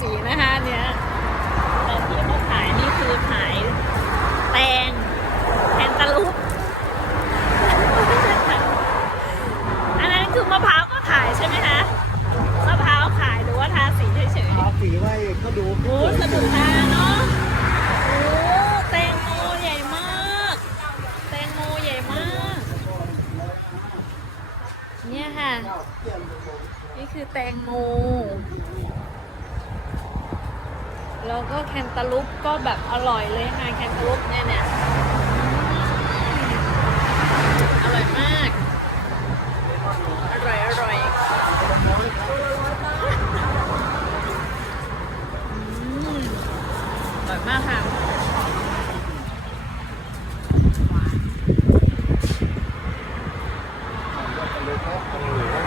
สีนะคะเนี่ยแต่ที่เขาขายนี่คือขายแตงแคนตาลุปอันนั้นคือมะพร้าวก็ขายใช่ไหมคะมะพร้าวขายหรือว่าทาสีเฉยๆ ทาสีไว้ก็ดูโอ้สะดุดตาเนาะโอ้แตงโมใหญ่มาก แตงโมใหญ่มาก เนี่ยค่ะ นี่คือแตงโม แล้วก็แคนตาลูปก็แบบอร่อยเลยค่ะแคนตาลูปเนี่ยเนี่ยอร่อยมาก อร่อยอร่อยอร่อยมากค่ะอ